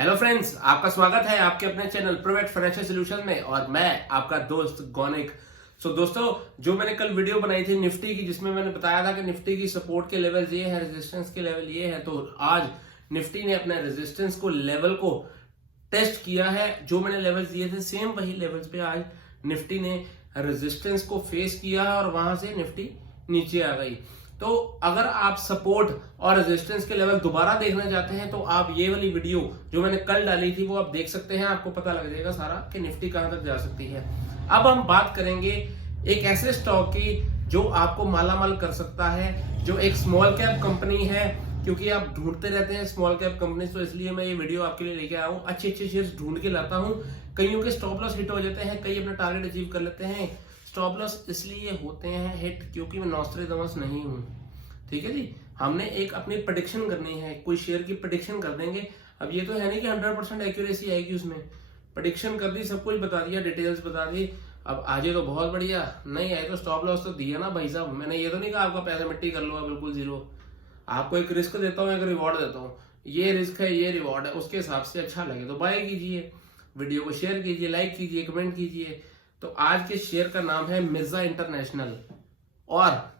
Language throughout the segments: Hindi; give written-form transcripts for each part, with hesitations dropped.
हेलो फ्रेंड्स, आपका स्वागत है आपके अपने चैनल प्रोवेट फाइनेंशियल सॉल्यूशन में और मैं आपका दोस्त गौनिक। दोस्तों, जो मैंने कल वीडियो बनाई थी निफ्टी की, जिसमें मैंने बताया था कि निफ्टी की सपोर्ट के लेवल ये है, रेजिस्टेंस के लेवल ये है, तो आज निफ्टी ने अपने रेजिस्टेंस को लेवल को टेस्ट किया है। जो मैंने लेवल दिए थे सेम वही लेवल्स पे आज निफ्टी ने रेजिस्टेंस को फेस किया है और वहां से निफ्टी नीचे आ गई। तो अगर आप सपोर्ट और रेजिस्टेंस के लेवल दोबारा देखना चाहते हैं तो आप ये वाली वीडियो जो मैंने कल डाली थी वो आप देख सकते हैं। आपको पता लग जाएगा सारा कि निफ्टी कहां तक जा सकती है। अब हम बात करेंगे एक ऐसे स्टॉक की जो आपको मालामाल कर सकता है, जो एक स्मॉल कैप कंपनी है, क्योंकि आप ढूंढते रहते हैं स्मॉल कैप कंपनी, तो इसलिए मैं ये वीडियो आपके लिए लेके आया हूँ। अच्छे अच्छे शेयर्स ढूंढ के लाता हूँ। कईयों के स्टॉप लॉस हिट हो जाते हैं, कई अपना टारगेट अचीव कर लेते हैं। स्टॉप लॉस इसलिए होते हैं हिट क्योंकि मैं नॉस्ट्रेडामस नहीं हूँ, ठीक है जी। हमने एक अपनी प्रेडिक्शन करनी है, कोई शेयर की प्रेडिक्शन कर देंगे। अब ये तो है नहीं कि 100% एक्यूरेसी आएगी उसमें। प्रेडिक्शन कर दी, सब कुछ बता दिया, डिटेल्स बता दी। अब आजे तो बहुत बढ़िया, नहीं आए तो स्टॉप लॉस तो दिया ना भाई साहब। मैंने ये तो नहीं कहा आपका पैसा मिट्टी कर लो बिल्कुल जीरो। आपको एक रिस्क देता हूँ, एक रिवॉर्ड देता हूँ। ये रिस्क है, ये रिवॉर्ड है, उसके हिसाब से अच्छा लगे तो बाय कीजिए, वीडियो को शेयर कीजिए, लाइक कीजिए, कमेंट कीजिए। तो आज के शेयर का नाम है मिर्जा इंटरनेशनल और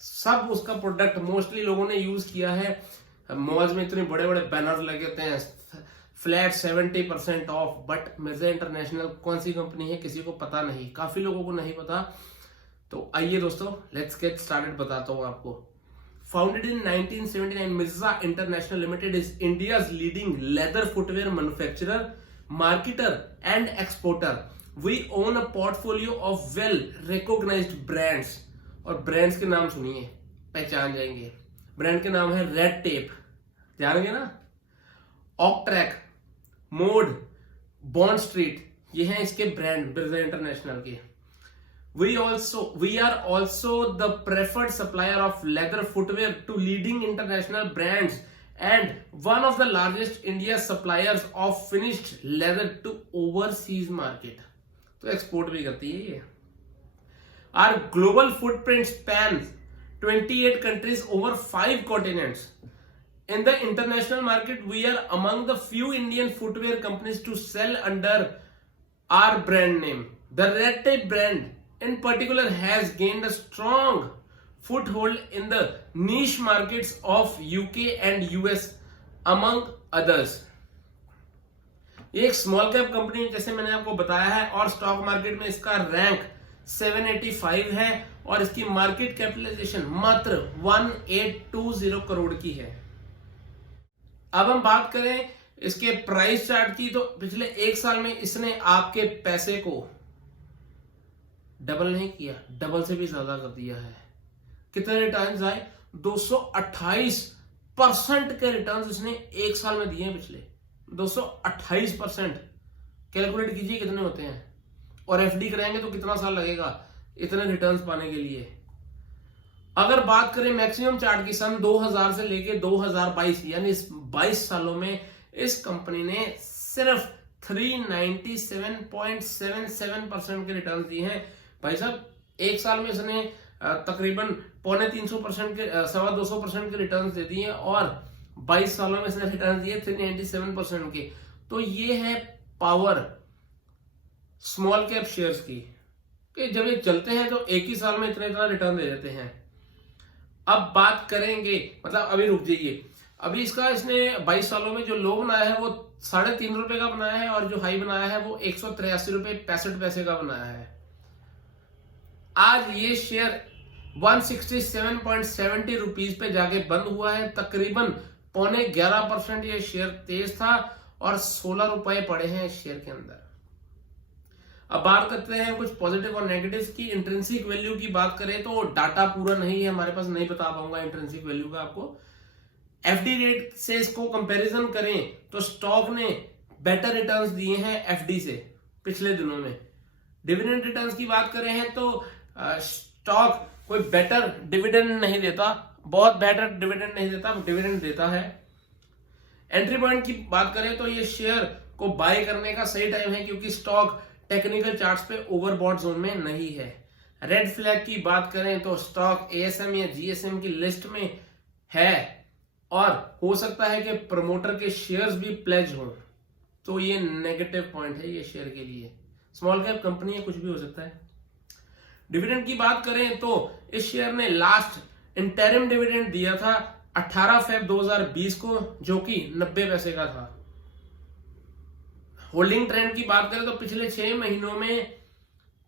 सब उसका प्रोडक्ट मोस्टली लोगों ने यूज किया है। मॉल्स में इतने बड़े बड़े बैनर लगे होते हैं, flat 70% of. But Mirza international कौन सी कंपनी है किसी को पता नहीं, काफी लोगों को नहीं पता। तो आइए दोस्तों, लेट्स गेट स्टार्टेड, बताता हूं आपको। Founded in 1979, Mirza International Limited is India's leading leather footwear manufacturer, marketer, and exporter. We own a portfolio of well-recognized brands. और ब्रांड्स के नाम सुनिए, पहचान जाएंगे। ब्रांड के नाम है रेड टेप, जानेंगे ना, ऑक्ट्रैक, मोड, बॉन्ड स्ट्रीट, ये हैं इसके ब्रांड मिर्जा इंटरनेशनल के। We are also the preferred supplier of leather footwear to leading international brands and one of the largest India suppliers of finished leather to overseas market. तो एक्सपोर्ट भी करती है ये। Our global footprint spans 28 countries over 5 continents. In the international market, we are among the few Indian footwear companies to sell under our brand name. The Red Tape brand in particular has gained a strong foothold in the niche markets of UK and US among others. ये एक स्मॉल कैप कंपनी जैसे मैंने आपको बताया है और स्टॉक मार्केट में इसका रैंक 785 है और इसकी मार्केट कैपिटलाइजेशन मात्र 1820 करोड़ की है। अब हम बात करें इसके प्राइस चार्ट की, तो पिछले एक साल में इसने आपके पैसे को डबल नहीं किया, डबल से भी ज्यादा कर दिया है। कितने रिटर्न्स आए? 228% के रिटर्न्स इसने एक साल में दिए हैं पिछले। 228%, कैलकुलेट कीजिए कितने होते हैं। और एफडी कराएंगे तो कितना साल लगेगा इतने रिटर्न्स पाने के लिए। अगर बात करें मैक्सिमम चार्ट की, सन 2000 से लेके 2022 यानी 22 सालों में इस कंपनी ने सिर्फ 397.77% के रिटर्न दिए हैं। भाई साहब, एक साल में इसने तकरीबन 350% के 250% के रिटर्न दे दिए और 22 सालों में इसने रिटर्न दिए 397% के। तो ये है पावर स्मॉल कैप शेयर्स की, कि जब ये चलते हैं तो एक ही साल में इतना रिटर्न दे देते हैं। अब बात करेंगे, मतलब अभी रुक जाइए, अभी इसका इसने 22 सालों में जो लो बनाया है वो 3.5 रुपए का बनाया है और जो हाई बनाया है वो 183 रुपए 65 पैसे का बनाया है। आज ये शेयर 167.70 रुपीज पे जाके बंद हुआ है। तकरीबन 11.25% ये शेयर तेज था और 16 रुपए पड़े हैं इस शेयर के अंदर। अब बात करते हैं कुछ पॉजिटिव और नेगेटिव की। इंट्रिंसिक वैल्यू की बात करें तो डाटा पूरा नहीं है हमारे पास, नहीं बता पाऊंगा इंट्रिंसिक वैल्यू का आपको। एफडी रेट से इसको कंपैरिजन करें तो स्टॉक ने बेटर रिटर्न्स दिए हैं एफडी से पिछले दिनों में। डिविडेंड रिटर्न्स की बात करें हैं तो स्टॉक कोई बेटर डिविडेंड नहीं देता, बहुत बेटर डिविडेंड नहीं देता, डिविडेंड देता है। एंट्री पॉइंट की बात करें तो ये शेयर को बाय करने का सही टाइम है क्योंकि स्टॉक टेक्निकल चार्ट्स पे ओवरबॉट जोन में नहीं है। रेड फ्लैग की बात करें तो स्टॉक एएसएम या जीएसएम की लिस्ट में है और हो सकता है कि प्रमोटर के शेयर्स भी प्लेज हों। तो ये नेगेटिव पॉइंट है ये शेयर के लिए। स्मॉल कैप कंपनी है, कुछ भी हो सकता है। डिविडेंड की बात करें तो इस शेयर ने लास्ट इंटरिम डिविडेंड दिया था 18 फेब 2020 को, जो कि 90 पैसे का था। होल्डिंग ट्रेंड की बात करें तो पिछले 6 महीनों में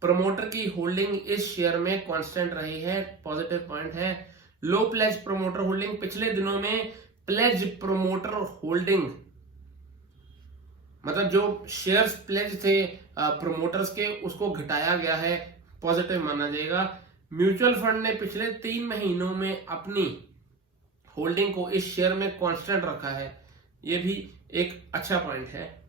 प्रमोटर की होल्डिंग इस शेयर में कांस्टेंट रही है, पॉजिटिव पॉइंट है। लो प्लेज प्रमोटर होल्डिंग, पिछले दिनों में प्लेज प्रमोटर होल्डिंग मतलब जो शेयर्स प्लेज थे प्रमोटर्स के, उसको घटाया गया है, पॉजिटिव माना जाएगा। म्यूचुअल फंड ने पिछले 3 महीनों में अपनी होल्डिंग को इस शेयर में कांस्टेंट रखा है, ये भी एक अच्छा पॉइंट है।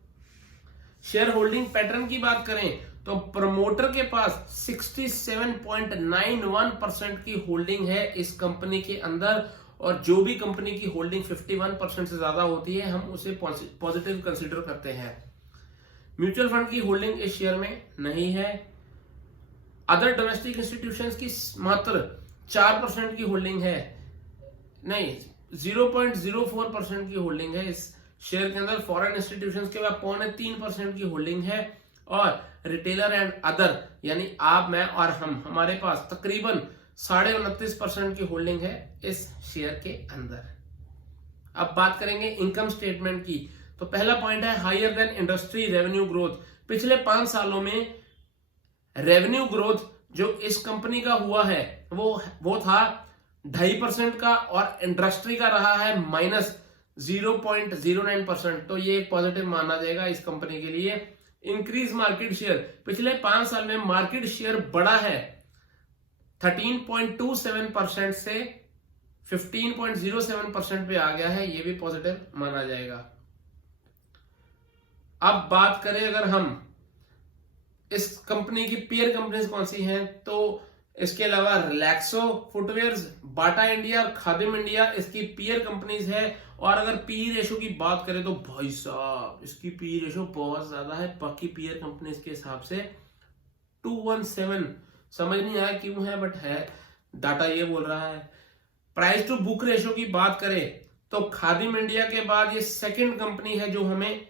शेयर होल्डिंग पैटर्न की बात करें तो प्रमोटर के पास 67.91% की होल्डिंग है इस कंपनी के अंदर, और जो भी कंपनी की होल्डिंग 51% से ज्यादा होती है हम उसे पॉजिटिव कंसीडर करते हैं। म्यूचुअल फंड की होल्डिंग इस शेयर में नहीं है। अदर डोमेस्टिक इंस्टीट्यूशंस की मात्र 4% की होल्डिंग है, नहीं 0.04% की होल्डिंग है इस शेयर के अंदर। फॉरेन इंस्टीट्यूशंस के बाद 0.3% की होल्डिंग है, और रिटेलर एंड अदर यानी आप, मैं और हमारे पास तकरीबन 29.5% की होल्डिंग है इस शेयर के अंदर। अब बात करेंगे इनकम स्टेटमेंट की, तो पहला पॉइंट है higher than industry revenue growth. पिछले 5 सालों में रेवेन्यू ग्रोथ जो इस कंपनी का हुआ है वो था 2.5% का, और इंडस्ट्री का रहा है -0.09%, तो ये एक पॉजिटिव माना जाएगा इस कंपनी के लिए। इंक्रीज मार्केट शेयर, पिछले 5 साल में मार्केट शेयर बढ़ा है 13.27% से 15.07% पे आ गया है, ये भी पॉजिटिव माना जाएगा। अब बात करें अगर हम इस कंपनी की पीयर कंपनीज कौन सी हैं, तो इसके अलावा रिलैक्सो फुटवेयर्स, बाटा इंडिया और खादिम इंडिया इसकी पीयर कंपनीज है। और अगर पी रेशो की बात करें तो भाई साहब इसकी पी रेशो बहुत ज्यादा है बाकी पीयर कंपनीज के हिसाब से, 217। समझ नहीं आया क्यों है, बट है, डाटा ये बोल रहा है। प्राइस टू बुक रेशो की बात करें तो खादिम इंडिया के बाद ये सेकंड कंपनी है जो हमें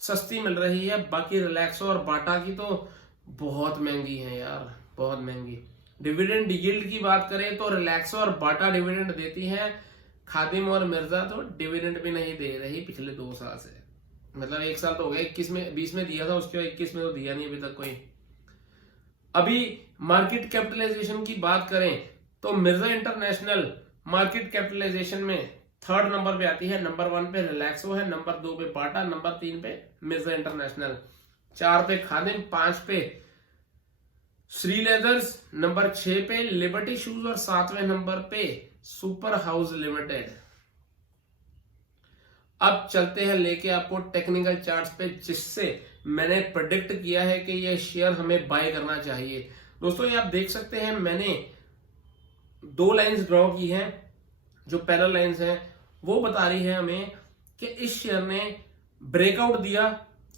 सस्ती मिल रही है, बाकी रिलैक्सो और बाटा की तो बहुत महंगी है यार, बहुत महंगी। डिविडेंड यील्ड की बात करें तो रिलैक्सो और बाटा डिविडेंड देती है, खादिम और मिर्जा तो डिविडेंड भी नहीं दे रही पिछले 2 साल से। मतलब 1 साल तो हो गया, 21 में 20 में दिया था, उसके बाद 21 में तो दिया नहीं अभी तक कोई। अभी मार्केट कैपिटलाइजेशन की बात करें तो मिर्जा इंटरनेशनल मार्केट कैपिटलाइजेशन में 3rd नंबर पे आती है। नंबर 1 पे रिलैक्सो है, नंबर 2 पे बाटा, नंबर 3 पे मिर्जा इंटरनेशनल, 4 पे खादिम, 5 पे श्री लेदर्स, नंबर 6 पे लिबर्टी शूज और 7वें नंबर पे सुपर हाउस लिमिटेड। अब चलते हैं लेके आपको टेक्निकल चार्ट्स पे, जिससे मैंने प्रेडिक्ट किया है कि ये शेयर हमें बाय करना चाहिए। दोस्तों ये आप देख सकते हैं, मैंने 2 लाइंस ड्रॉ की हैं जो पैरेलल लाइंस हैं, वो बता रही है हमें कि इस शेयर ने ब्रेकआउट दिया,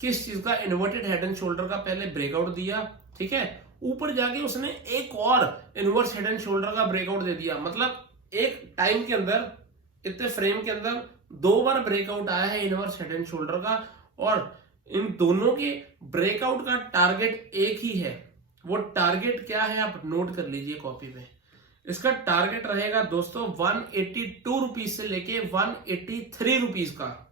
किस चीज का, इन्वर्टेड हेड एंड शोल्डर का पहले ब्रेकआउट दिया, ठीक है, ऊपर जाके उसने एक और इनवर्स हेड एंड शोल्डर का ब्रेकआउट दे दिया। मतलब एक टाइम के अंदर, इतने फ्रेम के अंदर 2 बार ब्रेकआउट आया है इनवर्स हेड एंड शोल्डर का, और इन दोनों के ब्रेकआउट का टारगेट एक ही है। वो टारगेट क्या है आप नोट कर लीजिए कॉपी पे। इसका टारगेट रहेगा दोस्तों 182 रुपीज से लेके 183 रुपीज का,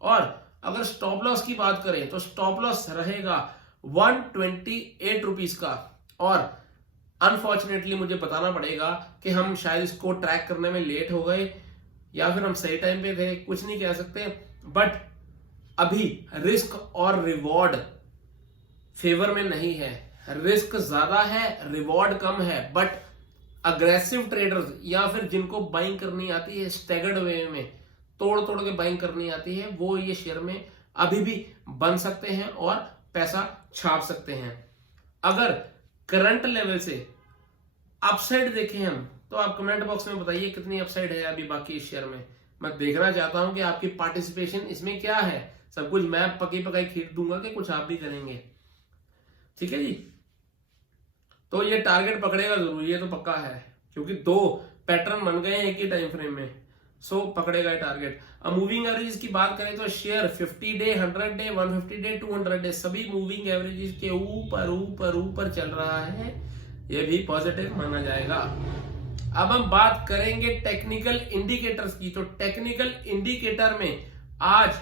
और अगर स्टॉप लॉस की बात करें तो स्टॉप लॉस रहेगा 128 रुपीज का। और अनफॉर्चुनेटली मुझे बताना पड़ेगा कि हम शायद इसको ट्रैक करने में लेट हो गए, या फिर हम सही टाइम पे थे, कुछ नहीं कह सकते, बट अभी रिस्क और रिवॉर्ड फेवर में नहीं है। रिस्क ज्यादा है, रिवॉर्ड कम है, बट अग्रेसिव ट्रेडर्स या फिर जिनको बाइंग करनी आती है स्टैगर्ड वे में, तोड़ तोड़ के बाइंग करनी आती है, वो ये शेयर में अभी भी बन सकते हैं और पैसा छाप सकते हैं। अगर करंट लेवल से अपसाइड देखें हम, तो आप कमेंट बॉक्स में बताइए कितनी अपसाइड है अभी बाकी इस शेयर में। मैं देखना चाहता हूं कि आपकी पार्टिसिपेशन इसमें क्या है। सब कुछ मैं पकी पकाई खीर दूंगा कि कुछ आप भी करेंगे, ठीक है जी। तो ये टारगेट पकड़ेगा जरूर, ये तो पक्का है, क्योंकि 2 पैटर्न बन गए हैं एक ही टाइम फ्रेम में। सो पकड़ेगा टारगेट। अब मूविंग एवरेज की बात करें तो share 50 day, 100 day, 150 day, 200 day सभी मूविंग एवरेज के ऊपर ऊपर ऊपर चल रहा है, ये भी पॉजिटिव माना जाएगा। अब हम बात करेंगे टेक्निकल इंडिकेटर्स की। तो टेक्निकल इंडिकेटर में आज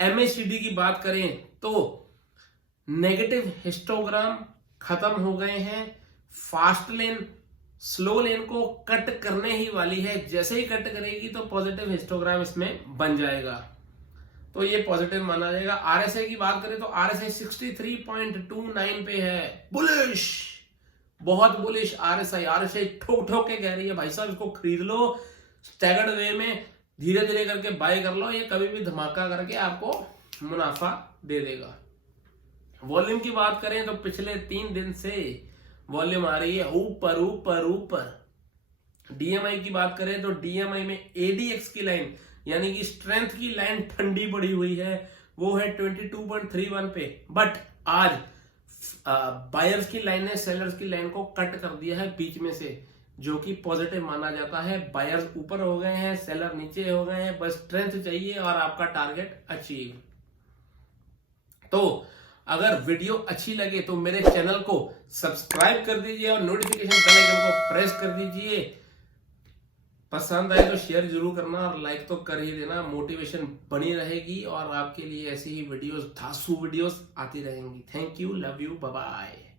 एमएसीडी की बात करें तो नेगेटिव हिस्टोग्राम खत्म हो गए हैं। फास्ट लेन स्लो लेन को कट करने ही वाली है, जैसे ही कट करेगी तो पॉजिटिव हिस्टोग्राम इसमें बन जाएगा, तो ये पॉजिटिव माना जाएगा। आरएसआई की बात करें तो आरएसआई 63.29 पे है, बुलिश, बहुत बुलिश आरएसआई ठोक ठोक के कह रही है भाई साहब इसको खरीद लो, स्टैगर्ड वे में धीरे धीरे करके बाय कर लो, ये कभी भी धमाका करके आपको मुनाफा दे देगा। वॉल्यूम की बात करें तो पिछले 3 दिन से वॉल्यूम आ रही है ऊपर ऊपर ऊपर। डीएमआई की बात करें तो डीएमआई में एडीएक्स की लाइन यानी कि स्ट्रेंथ की लाइन ठंडी पड़ी हुई है, वो है 22.31 पे। बट आज बायर्स की लाइन ने सेलर्स की लाइन को कट कर दिया है बीच में से, जो कि पॉजिटिव माना जाता है। बायर्स ऊपर हो गए हैं, सेलर नीचे हो गए हैं, बस स्ट्रेंथ चाहिए और आपका टारगेट अचीव। तो अगर वीडियो अच्छी लगे तो मेरे चैनल को सब्सक्राइब कर दीजिए और नोटिफिकेशन बेल आइकन को प्रेस कर दीजिए। पसंद आए तो शेयर जरूर करना और लाइक तो कर ही देना, मोटिवेशन बनी रहेगी और आपके लिए ऐसी ही वीडियोस, धांसू वीडियोस आती रहेंगी। Thank you, love you, bye bye.